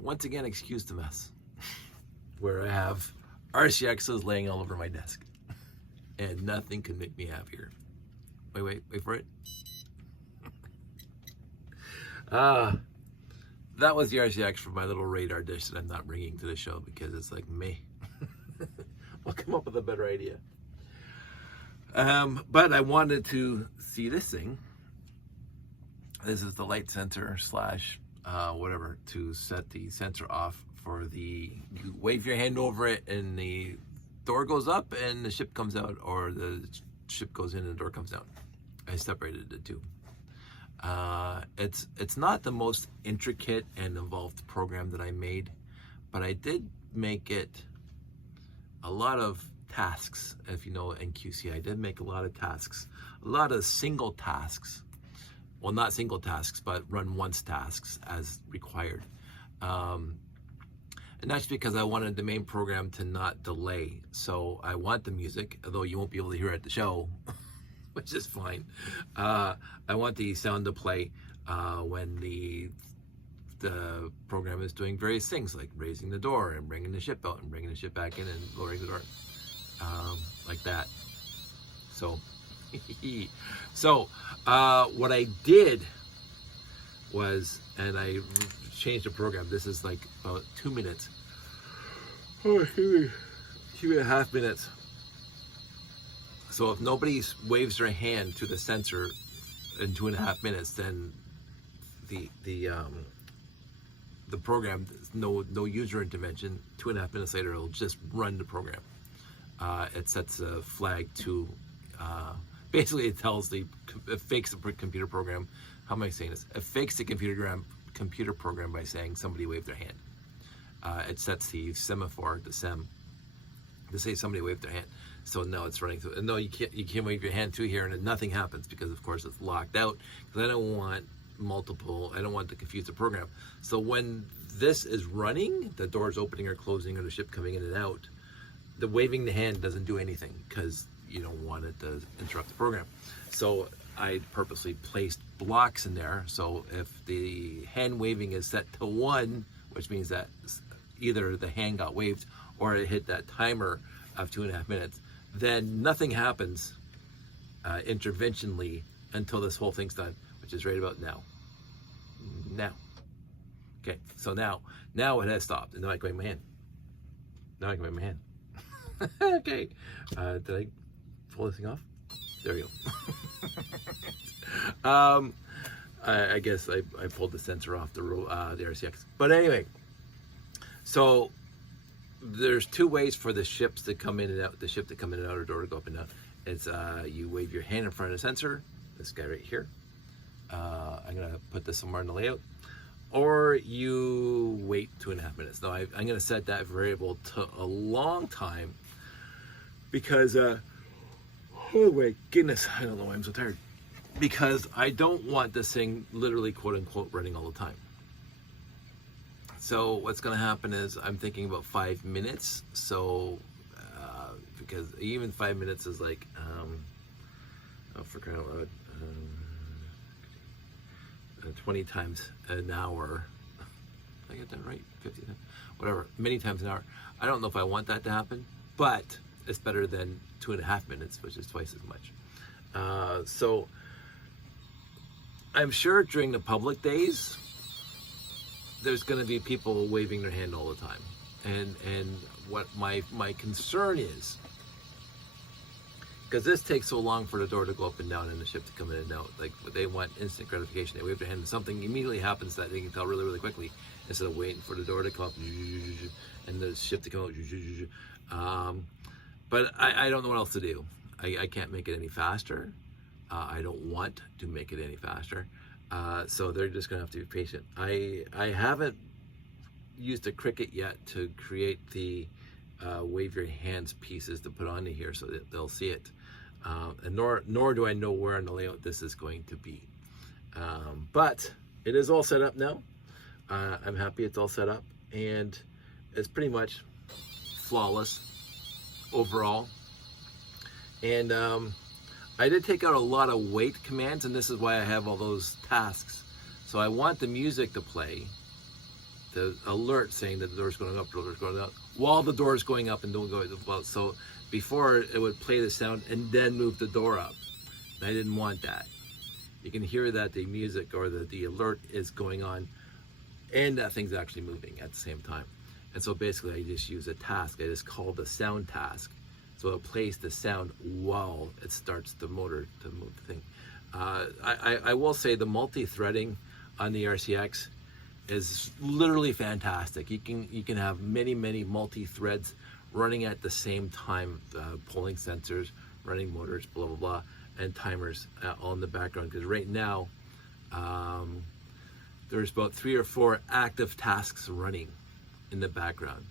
once again, excuse the mess, where I have RCXs laying all over my desk, and nothing can make me happier. Wait for it. That was the RCX for my little radar dish that I'm not bringing to the show because it's like me. I'll come up with a better idea. But I wanted to see this thing. This is the light sensor slash whatever to set the sensor off for the, you wave your hand over it and the door goes up and the ship comes out, or the ship goes in and the door comes out. I separated the two. It's not the most intricate and involved program that I made, but I did make it a lot of tasks. If you know NQC, I did make a lot of tasks, a lot of single tasks. Well, not single tasks, but run once tasks as required. And that's because I wanted the main program to not delay. So I want the music, although you won't be able to hear it at the show, which is fine. I want the sound to play when the program is doing various things, like raising the door and bringing the ship out and bringing the ship back in and lowering the door, like that. So, what I did was, and I changed the program. This is like about 2 minutes. Oh, 2.5 minutes. So if nobody waves their hand to the sensor in 2.5 minutes, then the program, no user intervention. 2.5 minutes later, it'll just run the program. It sets a flag to, basically it tells it fakes the computer program. How am I saying this? It fakes the computer program by saying somebody waved their hand. It sets the semaphore, the SEM, to say somebody waved their hand. So no, it's running through. And no, you can't wave your hand through here and nothing happens because of course it's locked out. Because I don't want I don't want to confuse the program. So when this is running, the door's opening or closing or the ship coming in and out, the waving the hand doesn't do anything because you don't want it to interrupt the program. So I purposely placed blocks in there. So if the hand waving is set to 1, which means that either the hand got waved or it hit that timer of 2.5 minutes, then nothing happens interventionally until this whole thing's done, which is right about now. Okay, so now it has stopped, and now I can wave my hand. Okay, did I pull this thing off? There we go. I guess I pulled the sensor off the RCX. But anyway, so there's 2 ways for the ships to come in and out, or door to go up and down. It's you wave your hand in front of the sensor, this guy right here. I'm gonna put this somewhere in the layout, or you wait 2.5 minutes. Now I'm gonna set that variable to a long time because oh my goodness, I don't know why I'm so tired. Because I don't want this thing literally quote unquote running all the time. So what's going to happen is I'm thinking about 5 minutes. So because even 5 minutes is like for crying out loud, 20 times an hour. Did I get that right? 50 times, whatever, many times an hour. I don't know if I want that to happen, but it's better than 2.5 minutes, which is twice as much. So I'm sure during the public days, there's going to be people waving their hand all the time. And what my concern is, because this takes so long for the door to go up and down and the ship to come in and out, like they want instant gratification. They wave their hand and something immediately happens that they can tell really, really quickly instead of waiting for the door to come up and the ship to come out. But I don't know what else to do. I can't make it any faster. I don't want to make it any faster. So they're just gonna have to be patient. I haven't used a Cricut yet to create the wave your hands pieces to put onto here so that they'll see it. And nor do I know where in the layout this is going to be. But it is all set up now. I'm happy it's all set up, and it's pretty much flawless overall. And I did take out a lot of wait commands, and this is why I have all those tasks. So I want the music to play the alert saying that the door's going up, the door's going up, while the door's going up and don't go well. So before it would play the sound and then move the door up. And I didn't want that. You can hear that the music or the alert is going on and that thing's actually moving at the same time. And so basically I just use a task. I just call the sound task. So it plays the sound while it starts the motor to move the thing. I will say the multi-threading on the RCX is literally fantastic. You can have many multi-threads running at the same time, pulling sensors, running motors, blah blah blah, and timers all in the background. Because right now there's about 3 or 4 active tasks running in the background.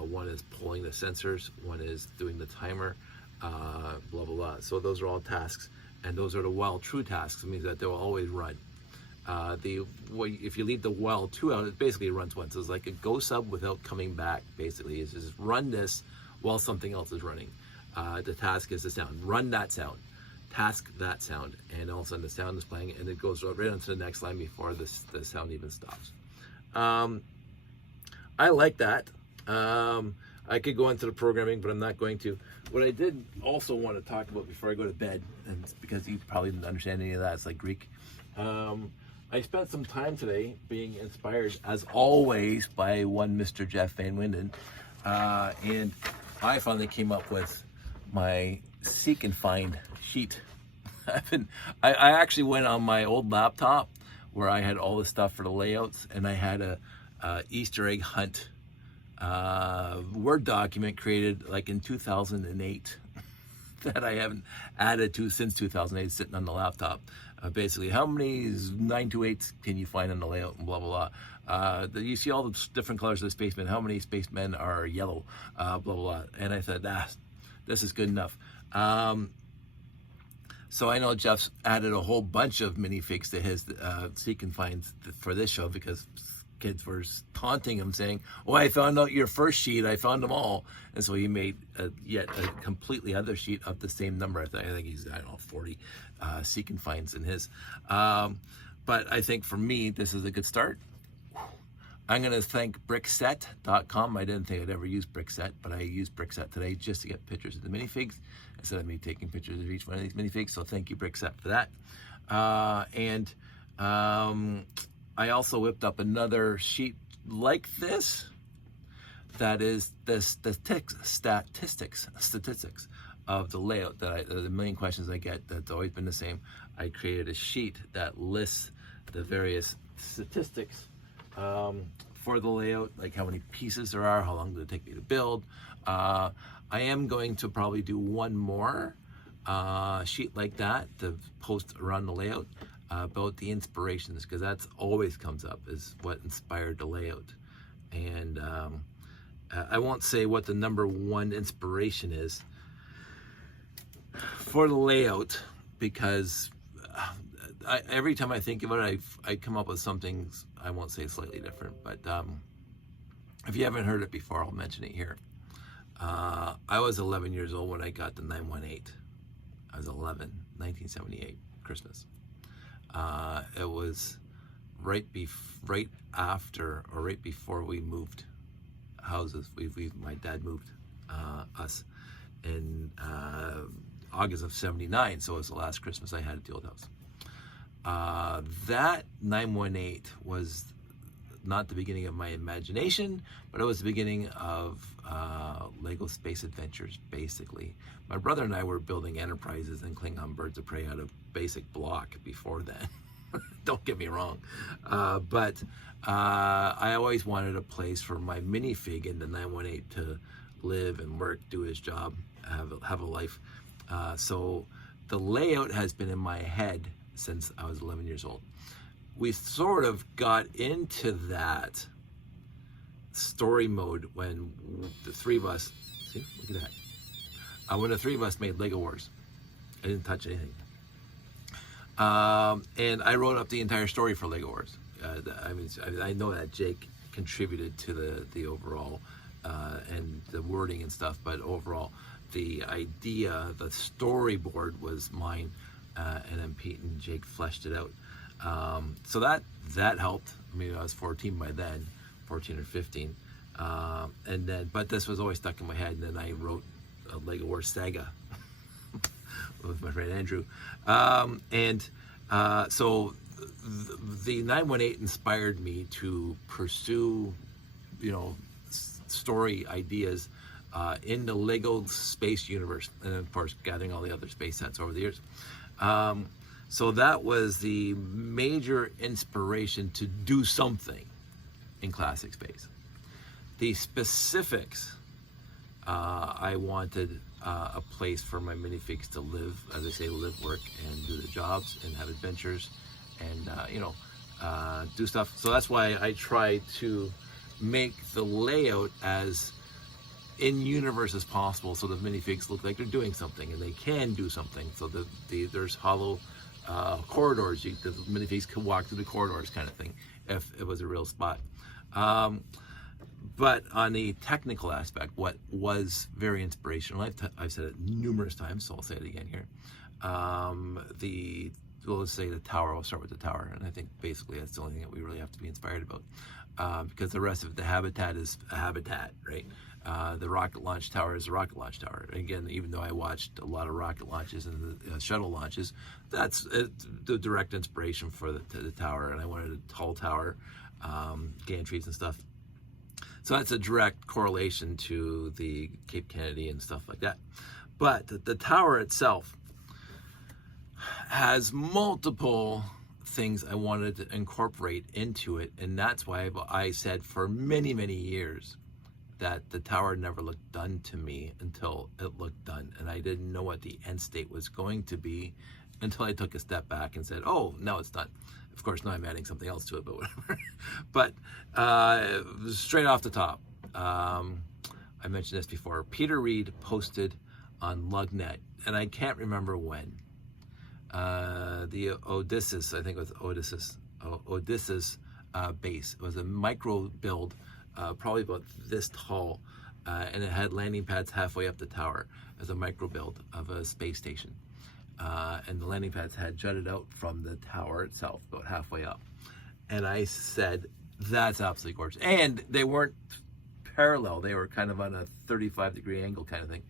One is pulling the sensors, one is doing the timer, blah blah blah. So those are all tasks, and those are the while true tasks. It means that they will always run. If you leave the while true out, it basically runs once. It's like a go sub without coming back. Basically, it's just run this while something else is running. The task is the sound. Run that sound. Task that sound, and all of a sudden the sound is playing, and it goes right onto the next line before the sound even stops. I like that. I could go into the programming, but I'm not going to. What I did also want to talk about before I go to bed, and it's because you probably didn't understand any of that, it's like Greek. I spent some time today being inspired, as always, by one Mr. Jeff Van Winden, and I finally came up with my seek and find sheet. I actually went on my old laptop where I had all the stuff for the layouts, and I had a Easter egg hunt Word document created like in 2008 that I haven't added to since 2008, sitting on the laptop. Basically, how many 928s can you find on the layout, and blah blah blah. You see all the different colors of the spacemen. How many spacemen are yellow? Blah blah blah. And I said, this is good enough. So I know Jeff's added a whole bunch of minifigs to his seek and find for this show, because kids were taunting him, saying, "Oh, I found out your first sheet. I found them all." And so he made yet a completely other sheet of the same number. I think he's, 40 seek and finds in his. But I think for me, this is a good start. I'm going to thank brickset.com. I didn't think I'd ever use Brickset, but I used Brickset today just to get pictures of the minifigs instead of me taking pictures of each one of these minifigs. So thank you, Brickset, for that. I also whipped up another sheet like this that is the statistics of the layout the million questions I get. That's always been the same. I created a sheet that lists the various statistics for the layout, like how many pieces there are, how long did it take me to build. I am going to probably do one more sheet like that to post around the layout about the inspirations, because that's always comes up is what inspired the layout. And I won't say what the number one inspiration is for the layout, because every time I think about it, I come up with something, I won't say slightly different, but if you haven't heard it before, I'll mention it here. I was 11 years old when I got the 918. I was 11, 1978, Christmas. It was right after or right before we moved houses. My dad moved us in August of 79, so it was the last Christmas I had at the old house. That 918 was not the beginning of my imagination, but it was the beginning of Lego Space Adventures, basically. My brother and I were building Enterprises and Klingon Birds of Prey out of basic block before then. Don't get me wrong. But I always wanted a place for my minifig in the 918 to live and work, do his job, have a life. So the layout has been in my head since I was 11 years old. We sort of got into that story mode when the three of us, see, look at that. When the three of us made Lego Wars. I didn't touch anything. And I wrote up the entire story for Lego Wars. I know that Jake contributed to the overall and the wording and stuff, but overall the idea, the storyboard was mine, and then Pete and Jake fleshed it out. So that helped. I mean, I was 14 by then, 14 or 15. And then, but this was always stuck in my head. And then I wrote a Lego Wars Saga with my friend Andrew. So the 918 inspired me to pursue, story ideas in the Lego space universe, and of course gathering all the other space sets over the years. So that was the major inspiration to do something in classic space. The specifics, I wanted a place for my minifigs to live, as I say, live, work, and do the jobs, and have adventures, and do stuff. So that's why I try to make the layout as in-universe as possible, so the minifigs look like they're doing something, and they can do something. So there's hollow corridors. The minifigs could walk through the corridors, kind of thing, if it was a real spot. But on the technical aspect, what was very inspirational, I've said it numerous times, so I'll say it again here. Let's say the tower. I'll start with the tower, and I think basically that's the only thing that we really have to be inspired about, because the rest of it, the habitat is a habitat, right? The rocket launch tower is a rocket launch tower. Again, even though I watched a lot of rocket launches and the shuttle launches, that's the direct inspiration for the tower, and I wanted a tall tower, gantries and stuff. So that's a direct correlation to the Cape Kennedy and stuff like that. But the tower itself has multiple things I wanted to incorporate into it, and that's why I said for many, many years that the tower never looked done to me until it looked done, and I didn't know what the end state was going to be until I took a step back and said, oh, now it's done. Of course, now I'm adding something else to it, but whatever. But straight off the top, I mentioned this before, Peter Reed posted on LugNet, and I can't remember when, the Odysseus, I think it was Odysseus base. It was a micro build, probably about this tall, and it had landing pads halfway up the tower as a micro build of a space station. And the landing pads had jutted out from the tower itself, about halfway up. And I said, that's absolutely gorgeous. And they weren't parallel. They were kind of on a 35-degree angle kind of thing,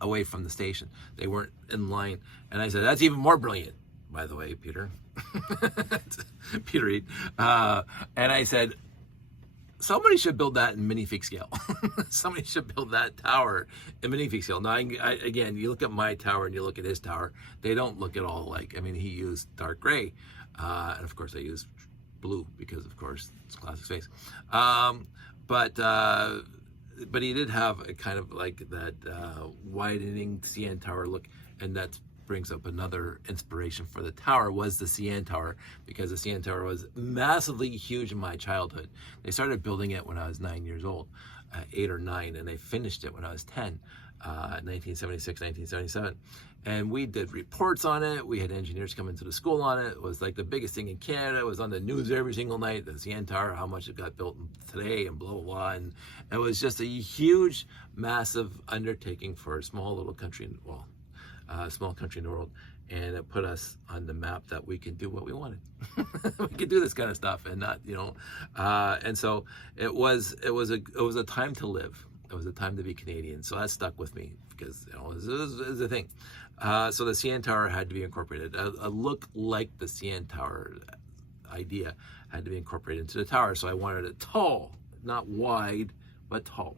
away from the station. They weren't in line. And I said, that's even more brilliant, by the way, Peter. Peter Reed. And I said, somebody should build that in minifig scale. Somebody should build that tower in minifig scale. Now, again, you look at my tower and you look at his tower, they don't look at all alike. I mean, he used dark gray, and of course I used blue because, of course, it's classic space. But he did have a kind of like that widening CN tower look, and that brings up another inspiration for the tower was the CN tower, because the CN tower was massively huge in my childhood. They started building it when I was 9 years old, 8 or 9, and they finished it when I was 10, 1976, 1977. And we did reports on it. We had engineers come into the school on it. It was like the biggest thing in Canada. It was on the news every single night, the CN tower, how much it got built today, and blah, blah, blah. And it was just a huge, massive undertaking for a small little country, small country in the world, and it put us on the map that we can do what we wanted. We could do this kind of stuff, and not, and so it was a time to live. It was a time to be Canadian. So that stuck with me because it was a thing. So the CN tower had to be incorporated. A look like the CN tower idea had to be incorporated into the tower. So I wanted it tall, not wide, but tall.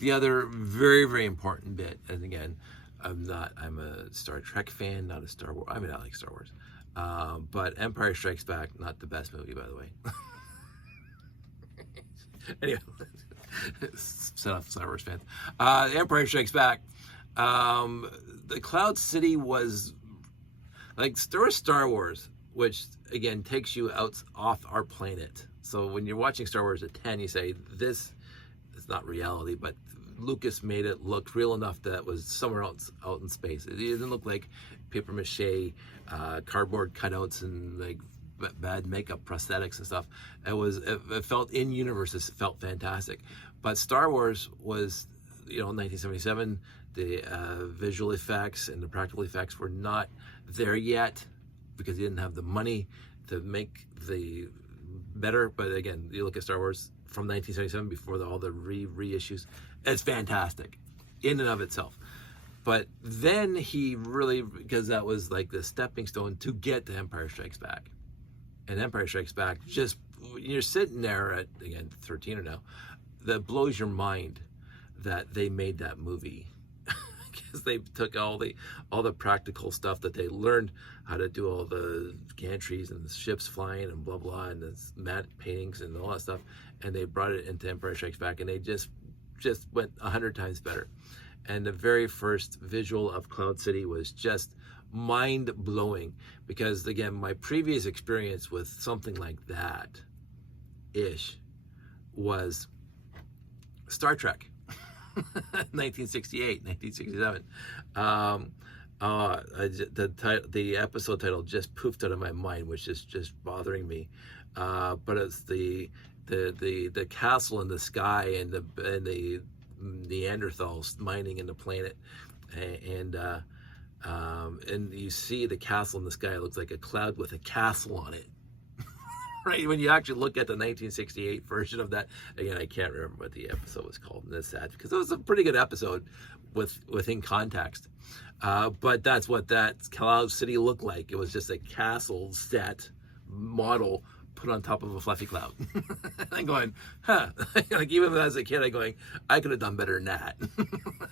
The other very, very important bit, and again, I'm a Star Trek fan, not a Star Wars. I mean, I like Star Wars. But Empire Strikes Back, not the best movie, by the way. Anyway, set off Star Wars fans. Empire Strikes Back. The Cloud City was like, there was Star Wars, which again takes you off our planet. So when you're watching Star Wars at 10, you say, this is not reality, but Lucas made it look real enough that it was somewhere else out in space. It didn't look like paper mache, cardboard cutouts, and like bad makeup prosthetics and stuff. It felt in universe. It felt fantastic. But Star Wars was, 1977. The visual effects and the practical effects were not there yet because he didn't have the money to make the better. But again, you look at Star Wars from 1977 before all the reissues, it's fantastic in and of itself. But then he really, because that was like the stepping stone to get to Empire Strikes Back. And Empire Strikes Back, just, you're sitting there at, again, 13 or now, that blows your mind that they made that movie. Because they took all the practical stuff that they learned how to do, all the gantries and the ships flying and blah blah and the matte paintings and all that stuff, and they brought it into Empire Strikes Back, and they just went 100 times better. And the very first visual of Cloud City was just mind-blowing, because again, my previous experience with something like that ish was Star Trek. 1968, 1967. The episode title just poofed out of my mind, which is just bothering me. But it's the castle in the sky and the Neanderthals mining in the planet, and you see the castle in the sky. It looks like a cloud with a castle on it. Right, when you actually look at the 1968 version of that, again, I can't remember what the episode was called, and that's sad, because it was a pretty good episode within context. But that's what that Cloud City looked like. It was just a castle set model put on top of a fluffy cloud. I'm going, huh? Like, even as a kid, I'm going, I could have done better than that.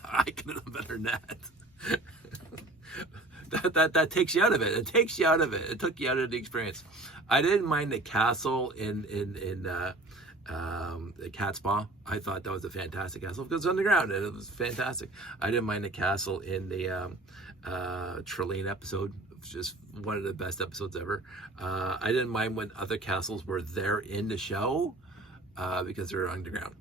I could have done better than that. That takes you out of it. It takes you out of it. It took you out of the experience. I didn't mind the castle in the Cat's Paw. I thought that was a fantastic castle because it was underground and it was fantastic. I didn't mind the castle in the Trelane episode. It was just one of the best episodes ever. I didn't mind when other castles were there in the show because they were underground.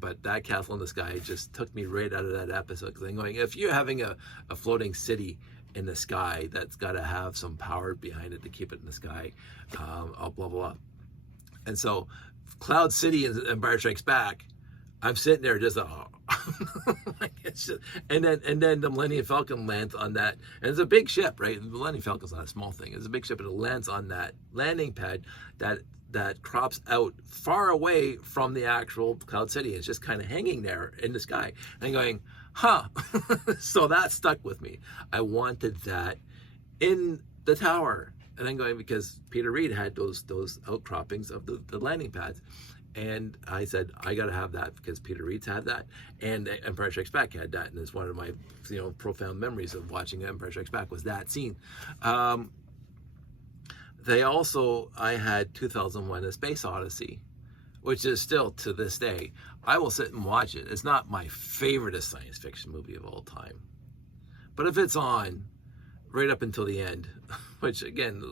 But that castle in the sky just took me right out of that episode, because I'm going, if you're having a floating city in the sky, that's got to have some power behind it to keep it in the sky, blah blah blah. And so Cloud City and Empire Strikes Back, I'm sitting there just and then the Millennium Falcon lands on that, and it's a big ship, right? The Millennium Falcon's not a small thing. It's a big ship, and it lands on that landing pad that crops out far away from the actual Cloud City. It's just kind of hanging there in the sky. And I'm going, huh. So that stuck with me. I wanted that in the tower. And I'm going, because Peter Reed had those outcroppings of the landing pads. And I said, I got to have that, because Peter Reed's had that, and Empire Strikes Back had that. And it's one of my profound memories of watching Empire Strikes Back was that scene. I had 2001: A Space Odyssey, which is still, to this day, I will sit and watch it. It's not my favorite science fiction movie of all time. But if it's on right up until the end, which again,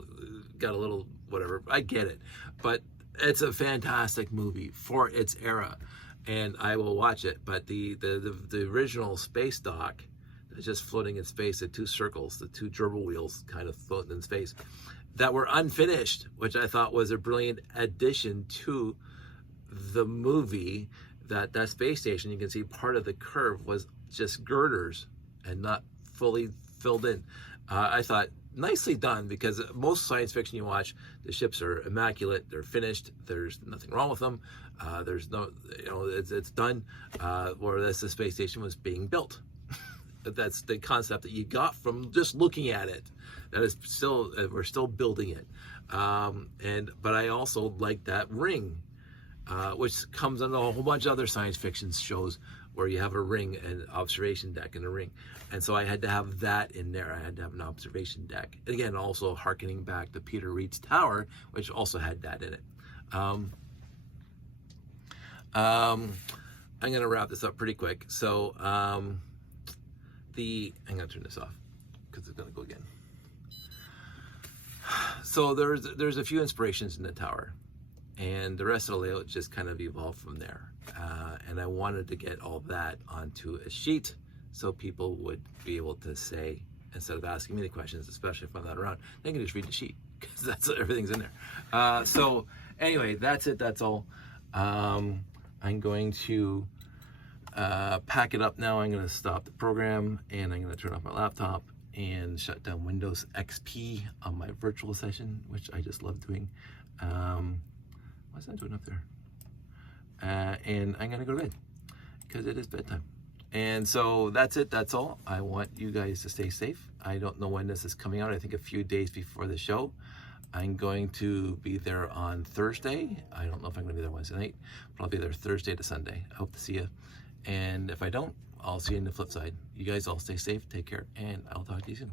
got a little whatever, I get it. But it's a fantastic movie for its era, and I will watch it. But the original space dock, just floating in space, the two circles, the two gerbil wheels kind of floating in space, that were unfinished, which I thought was a brilliant addition to the movie. That space station, you can see part of the curve was just girders and not fully filled in. I thought, nicely done, because most science fiction you watch, the ships are immaculate, they're finished, there's nothing wrong with them, there's no, it's done, whereas the space station was being built. That's the concept that you got from just looking at it. That is still, we're still building it. But I also like that ring, which comes on a whole bunch of other science fiction shows where you have a ring, an observation deck and a ring. And so I had to have that in there. I had to have an observation deck. And again, also hearkening back to Peter Reed's Tower, which also had that in it. I'm going to wrap this up pretty quick. So I'm going to turn this off because it's going to go again. So there's a few inspirations in the tower, and the rest of the layout just kind of evolved from there. And I wanted to get all that onto a sheet so people would be able to say, instead of asking me the questions, especially if I'm not around, they can just read the sheet, because everything's in there. So anyway, that's it. That's all. I'm going to pack it up now. I'm going to stop the program, and I'm going to turn off my laptop and shut down Windows XP on my virtual session, which I just love doing. Why is that doing up there? And I'm gonna go to bed because it is bedtime. And so that's it. That's all. I want you guys to stay safe. I don't know when this is coming out. I think a few days before the show. I'm going to be there on Thursday. I don't know if I'm going to be there Wednesday night, but I'll be there Thursday to Sunday. I hope to see you. And if I don't, I'll see you in the flip side. You guys all stay safe, take care, and I'll talk to you soon.